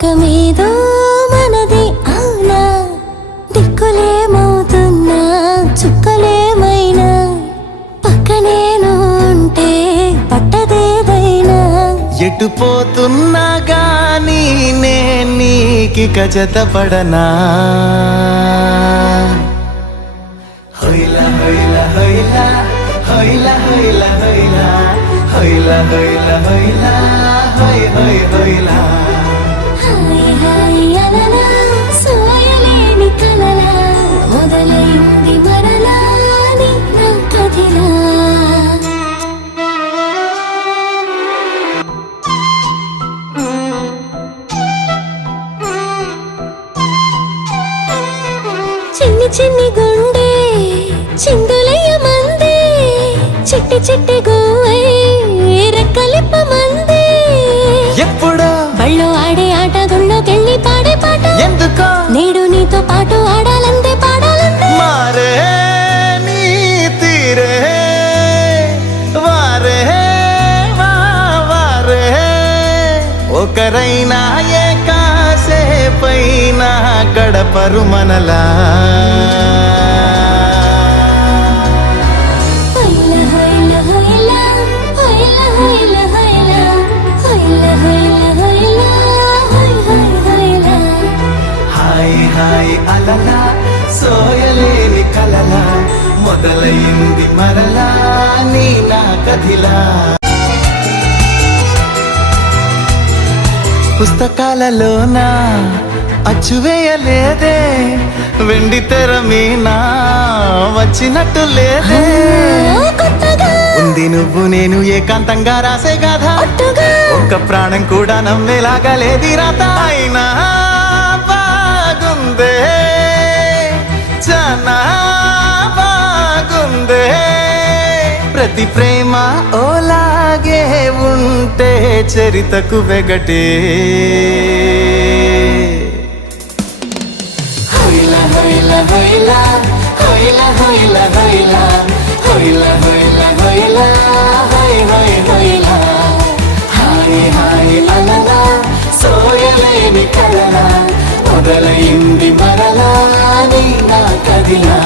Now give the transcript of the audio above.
లోకమేదో మనది అవునా దిక్కులేమవుతున్నా చుక్కలేమైనా పక్కనేను ఉంటే పట్టదేదైనా ఎటు పోతున్నా గానీ నీకిక జతపడనా హైలా హైలా హైలా హైలా హైలా హైలా హైలా హైలా హైలా హై హై హైలా హాయ్ హాయ్ అలలా సోయలేని కలలా మొదలైంది మరలా నీ నా కథిలా చిన్ని చిన్ని గుండె చిందులయ్య మందే చిట్టి చిట్టి గువ్వై రెక్కలిప్ప మందే ఎప్పుడో బళ్ళో ఆడే ఆట గుళ్ళోకెళ్ళి పాడే పాట ఎందుకో నేడు నీతో పాటు ఆడాలందే పాడాలందే మారే నీ తీరే వారే వారే ఒకరైనా ఏ కాసేపైనా గడపరు మనలా హైలా హైలా హైలా హైలా హైలా హైలా హైలా హైలా హైలా హై హై హైలా హాయ్ హాయ్ అలలా సోయలేని కలలా మొదలైంది మరలా నీ నా కథిలా పుస్తకాలలోన అచ్చువేయలేదే వెండి తెర మీనా వచ్చినట్టు లేదే కొత్తగా ఉంది నువ్వు నేను ఏకాంతంగా రాసే గాథ ఒట్టుగా ఒక్క ప్రాణం కూడా నమ్మేలాగా లేది రాత అయినా బాగుందే చాలా బాగుందే ప్రతి ప్రేమ ఓలాగే ఉంటే చరితకు వెగటే హైలా హైలా హైలా హైలా హైలా హైలా హైలా హైలా హైలా హై హై హైలా హాయ్ హాయ్ అలలా సోయలేని కలలా మొదలైంది మరలా నీ నా కదిలా